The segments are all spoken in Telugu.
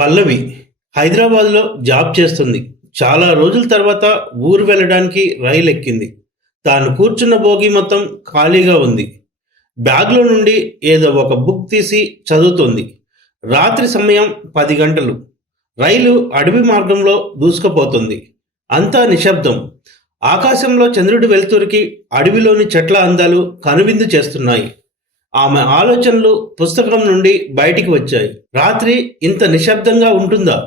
పల్లవి హైదరాబాద్లో జాబ్ చేస్తుంది. చాలా రోజుల తర్వాత ఊరు వెళ్ళడానికి రైలు ఎక్కింది. తాను కూర్చున్న బోగి మొత్తం ఖాళీగా ఉంది. బ్యాగ్లో నుండి ఏదో ఒక బుక్ తీసి చదువుతోంది. రాత్రి సమయం 10 గంటలు. రైలు అడవి మార్గంలో దూసుకుపోతుంది. అంతా నిశ్శబ్దం. ఆకాశంలో చంద్రుడి వెలుతురికి అడవిలోని చెట్ల అందాలు కనువిందు చేస్తున్నాయి. ఆమె ఆలోచనలు పుస్తకం నుండి బయటికి వచ్చాయి. రాత్రి ఇంత నిశ్శబ్దంగా ఉంటుందా?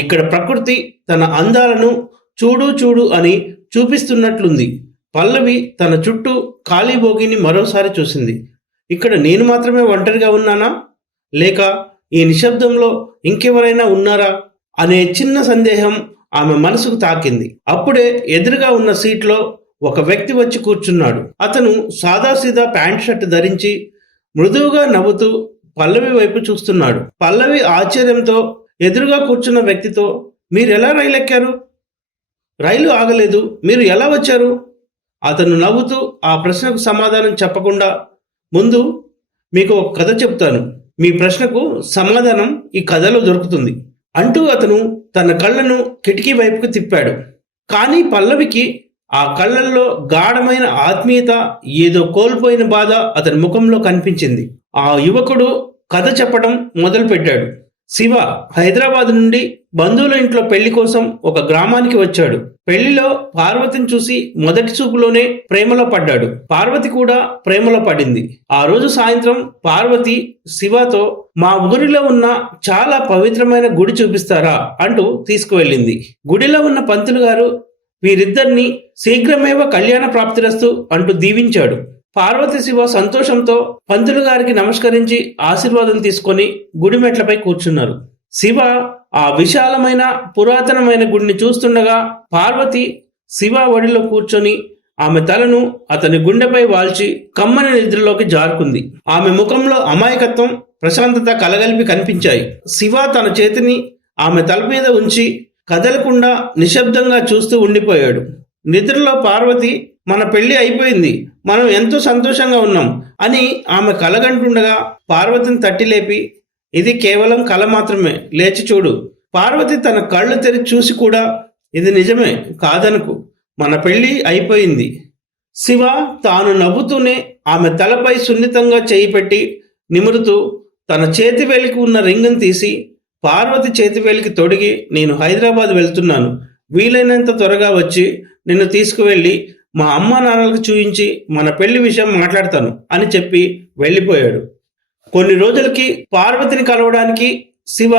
ఇక్కడ ప్రకృతి తన అందాలను చూడు చూడు అని చూపిస్తున్నట్లుంది. పల్లవి తన చుట్టూ ఖాళీ బోగిని మరోసారి చూసింది. ఇక్కడ నేను మాత్రమే ఒంటరిగా ఉన్నానా, లేక ఈ నిశ్శబ్దంలో ఇంకెవరైనా ఉన్నారా అనే చిన్న సందేహం ఆమె మనసుకు తాకింది. అప్పుడే ఎదురుగా ఉన్న సీట్లో ఒక వ్యక్తి వచ్చి కూర్చున్నాడు. అతను సాదాసీదా ప్యాంట్ షర్ట్ ధరించి మృదువుగా నవ్వుతూ పల్లవి వైపు చూస్తున్నాడు. పల్లవి ఆశ్చర్యంతో ఎదురుగా కూర్చున్న వ్యక్తితో, మీరెలా రైలు ఎక్కారు? రైలు ఆగలేదు, మీరు ఎలా వచ్చారు? అతను నవ్వుతూ ఆ ప్రశ్నకు సమాధానం చెప్పకుండా, ముందు మీకు ఒక కథ చెప్తాను, మీ ప్రశ్నకు సమాధానం ఈ కథలో దొరుకుతుంది అంటూ అతను తన కళ్ళను కిటికీ వైపుకు తిప్పాడు. కానీ పల్లవికి ఆ కళ్ళల్లో గాఢమైన ఆత్మీయత, ఏదో కోల్పోయిన బాధ అతని ముఖంలో కనిపించింది. ఆ యువకుడు కథ చెప్పడం మొదలుపెట్టాడు. శివ హైదరాబాద్ నుండి బంధువుల ఇంట్లో పెళ్లి కోసం ఒక గ్రామానికి వచ్చాడు. పెళ్లిలో పార్వతిని చూసి మొదటి చూపులోనే ప్రేమలో పడ్డాడు. పార్వతి కూడా ప్రేమలో పడింది. ఆ రోజు సాయంత్రం పార్వతి శివతో, మా ఊరిలో ఉన్న చాలా పవిత్రమైన గుడి చూపిస్తారా అంటూ తీసుకువెళ్ళింది. గుడిలో ఉన్న పంతులు గారు వీరిద్దరిని శీఘ్రమేవ కళ్యాణ ప్రాప్తిరస్తు అంటూ దీవించాడు. పార్వతి శివ సంతోషంతో పంతులు గారికి నమస్కరించి ఆశీర్వాదం తీసుకొని గుడి మెట్లపై కూర్చున్నారు. శివ ఆ విశాలమైన పురాతనమైన గుడిని చూస్తుండగా పార్వతి శివ ఒడిలో కూర్చొని ఆమె తలను అతని గుండెపై వాల్చి కమ్మని నిద్రలోకి జారుకుంది. ఆమె ముఖంలో అమాయకత్వం, ప్రశాంతత కలగలిపి కనిపించాయి. శివ తన చేతిని ఆమె తల మీద ఉంచి కదలకుండా నిశ్శబ్దంగా చూస్తూ ఉండిపోయాడు. నిద్రలో పార్వతి, మన పెళ్లి అయిపోయింది, మనం ఎంతో సంతోషంగా ఉన్నాం అని ఆమె కలగంటుండగా పార్వతిని తట్టి లేపి, ఇది కేవలం కల మాత్రమే, లేచి చూడు. పార్వతి తన కళ్ళు తెరిచి చూసి కూడా, ఇది నిజమే, కాదనుకు, మన పెళ్లి అయిపోయింది. శివ తాను నవ్వుతూనే ఆమె తలపై సున్నితంగా చేయి పెట్టి నిమురుతూ తన చేతి వేలికి ఉన్న రింగును తీసి పార్వతి చేతి వేలికి తొడిగి, నేను హైదరాబాద్ వెళ్తున్నాను, వీలైనంత త్వరగా వచ్చి నిన్ను తీసుకువెళ్ళి మా అమ్మ నాన్నలకు చూయించి మన పెళ్లి విషయం మాట్లాడతాను అని చెప్పి వెళ్ళిపోయాడు. కొన్ని రోజులకి పార్వతిని కలవడానికి శివ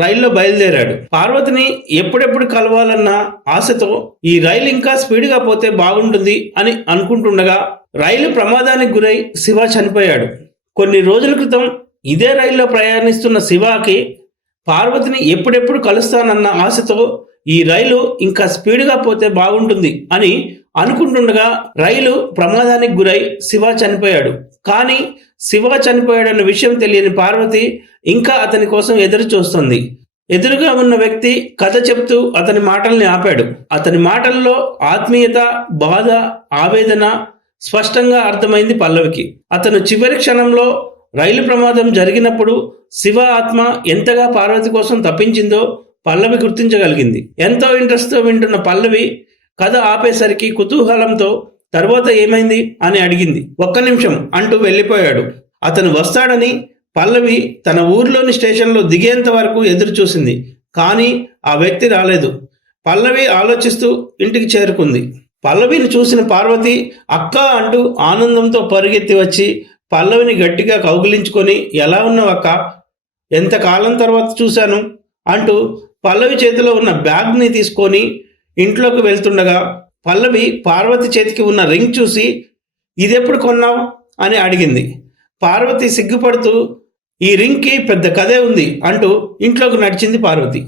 రైల్లో బయలుదేరాడు. పార్వతిని ఎప్పుడెప్పుడు కలవాలన్న ఆశతో ఈ రైలు ఇంకా స్పీడ్గా పోతే బాగుంటుంది అని అనుకుంటుండగా రైలు ప్రమాదానికి గురై శివ చనిపోయాడు. కొన్ని రోజుల క్రితం ఇదే రైల్లో ప్రయాణిస్తున్న శివకి పార్వతిని ఎప్పుడెప్పుడు కలుస్తానన్న ఆశతో ఈ రైలు ఇంకా స్పీడ్గా పోతే బాగుంటుంది అని అనుకుంటుండగా రైలు ప్రమాదానికి గురై శివ చనిపోయాడు. కానీ శివ చనిపోయాడన్న విషయం తెలియని పార్వతి ఇంకా అతని కోసం ఎదురు చూస్తుంది. ఎదురుగా ఉన్న వ్యక్తి కథ చెప్తూ అతని మాటల్ని ఆపాడు. అతని మాటల్లో ఆత్మీయత, బాధ, ఆవేదన స్పష్టంగా అర్థమైంది పల్లవికి. అతను చివరి క్షణంలో రైలు ప్రమాదం జరిగినప్పుడు శివ ఆత్మ ఎంతగా పార్వతి కోసం తప్పించిందో పల్లవి గుర్తించగలిగింది. ఎంతో ఇంట్రెస్ట్తో వింటున్న పల్లవి కథ ఆపేసరికి కుతూహలంతో, తర్వాత ఏమైంది అని అడిగింది. ఒక్క నిమిషం అంటూ వెళ్ళిపోయాడు. అతను వస్తాడని పల్లవి తన ఊర్లోని స్టేషన్లో దిగేంత వరకు ఎదురు చూసింది. కానీ ఆ వ్యక్తి రాలేదు. పల్లవి ఆలోచిస్తూ ఇంటికి చేరుకుంది. పల్లవిని చూసిన పార్వతి అక్క అంటూ ఆనందంతో పరుగెత్తి వచ్చి పల్లవిని గట్టిగా కౌగిలించుకొని, ఎలా ఉన్నావక్క, ఎంతకాలం తర్వాత చూశాను అంటూ పల్లవి చేతిలో ఉన్న బ్యాగ్ని తీసుకొని ఇంట్లోకి వెళ్తుండగా పల్లవి పార్వతి చేతికి ఉన్న రింగ్ చూసి, ఇదెప్పుడు కొన్నావు అని అడిగింది. పార్వతి సిగ్గుపడుతూ, ఈ రింగ్కి పెద్ద కథే ఉంది అంటూ ఇంట్లోకి నడిచింది పార్వతి.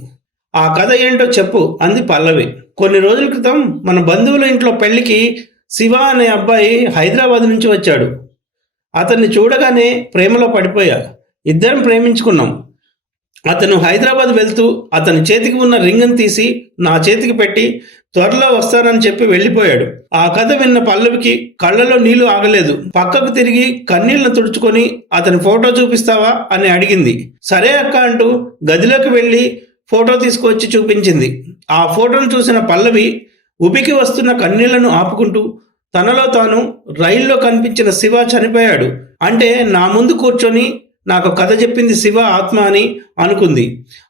ఆ కథ ఏంటో చెప్పు అంది పల్లవి. కొన్ని రోజుల క్రితం మన బంధువుల ఇంట్లో పెళ్లికి శివ అనే అబ్బాయి హైదరాబాద్ నుంచి వచ్చాడు. అతన్ని చూడగానే ప్రేమలో పడిపోయా. ఇద్దరం ప్రేమించుకున్నాం. అతను హైదరాబాద్ వెళ్తూ అతని చేతికి ఉన్న రింగ్ని తీసి నా చేతికి పెట్టి త్వరలో వస్తానని చెప్పి వెళ్ళిపోయాడు. ఆ కథ విన్న పల్లవికి కళ్ళలో నీళ్లు ఆగలేదు. పక్కకు తిరిగి కన్నీళ్లను తుడుచుకొని అతని ఫోటో చూపిస్తావా అని అడిగింది. సరే అక్క అంటూ గదిలోకి వెళ్ళి ఫోటో తీసుకువచ్చి చూపించింది. ఆ ఫోటోను చూసిన పల్లవి ఉబికి వస్తున్న కన్నీళ్లను ఆపుకుంటూ తనలో తాను రైల్లో కనిపించిన శివ చనిపోయాడు అంటే నా ముందు కూర్చొని నాకు కథ చెప్పింది శివ ఆత్మ అని అనుకుంది.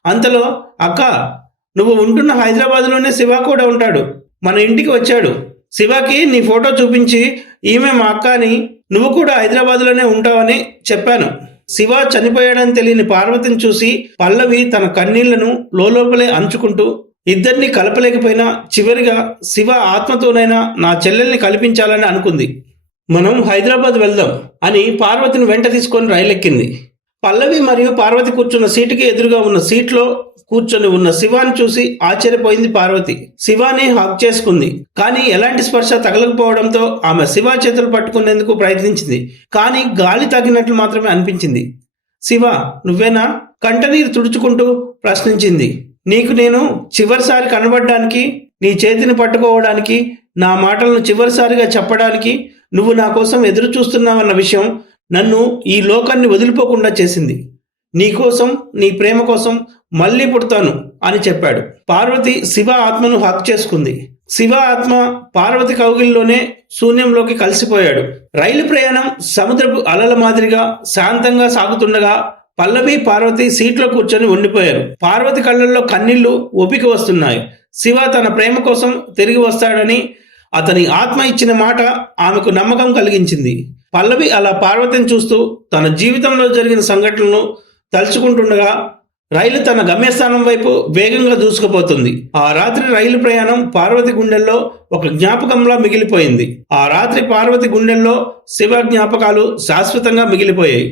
అంతలో అక్క, నువ్వు ఉంటున్న హైదరాబాద్లోనే శివ కూడా ఉంటాడు, మన ఇంటికి వచ్చాడు. శివకి నీ ఫోటో చూపించి ఈమె మా అక్క అని, నువ్వు కూడా హైదరాబాద్లోనే ఉంటావని చెప్పాను. శివ చనిపోయాడని తెలియని పార్వతిని చూసి పల్లవి తన కన్నీళ్లను లోపలే అంచుకుంటూ ఇద్దరిని కలపలేకపోయినా చివరిగా శివ ఆత్మతోనైనా నా చెల్లెల్ని కల్పించాలని అనుకుంది. మనం హైదరాబాద్ వెళ్దాం అని పార్వతిని వెంట తీసుకొని రైలెక్కింది. పల్లవి మరియు పార్వతి కూర్చున్న సీటుకి ఎదురుగా ఉన్న సీట్లో కూర్చొని ఉన్న శివాని చూసి ఆశ్చర్యపోయింది పార్వతి. శివాని హక్ చేసుకుంది. కానీ ఎలాంటి స్పర్శ తగలకపోవడంతో ఆమె శివ చేతులు పట్టుకునేందుకు ప్రయత్నించింది. కానీ గాలి తాకినట్లు మాత్రమే అనిపించింది. శివ, నువ్వేనా? కంటనీరు తుడుచుకుంటూ ప్రశ్నించింది. నీకు నేను చివరిసారి కనబడడానికి, నీ చేతిని పట్టుకోవడానికి, నా మాటలను చివరిసారిగా చెప్పడానికి నువ్వు నా కోసం ఎదురు చూస్తున్నావన్న విషయం నన్ను ఈ లోకాన్ని వదిలిపోకుండా చేసింది. నీ కోసం, నీ ప్రేమ కోసం మళ్ళీ పుడతాను అని చెప్పాడు. పార్వతి శివ ఆత్మను హక్ చేసుకుంది. శివ ఆత్మ పార్వతి కౌగిల్లోనే శూన్యంలోకి కలిసిపోయాడు. రైలు ప్రయాణం సముద్రపు అలల మాదిరిగా శాంతంగా సాగుతుండగా పల్లవి, పార్వతి సీట్లో కూర్చొని ఉండిపోయారు. పార్వతి కళ్ళల్లో కన్నీళ్లు ఒపికి వస్తున్నాయి. శివ తన ప్రేమ కోసం తిరిగి వస్తాడని అతని ఆత్మ ఇచ్చిన మాట ఆమెకు నమ్మకం కలిగించింది. పల్లవి అలా పార్వతిని చూస్తూ తన జీవితంలో జరిగిన సంఘటనలను తలుచుకుంటుండగా రైలు తన గమ్యస్థానం వైపు వేగంగా దూసుకుపోతుంది. ఆ రాత్రి రైలు ప్రయాణం పార్వతి గుండెల్లో ఒక జ్ఞాపకంలా మిగిలిపోయింది. ఆ రాత్రి పార్వతి గుండెల్లో శివ జ్ఞాపకాలు శాశ్వతంగా మిగిలిపోయాయి.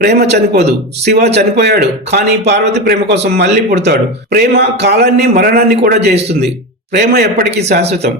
ప్రేమ చనిపోదు. శివ చనిపోయాడు, కానీ పార్వతి ప్రేమ కోసం మళ్ళీ పుడతాడు. ప్రేమ కాలాన్ని, మరణాన్ని కూడా జయిస్తుంది. ప్రేమ ఎప్పటికీ శాశ్వతం.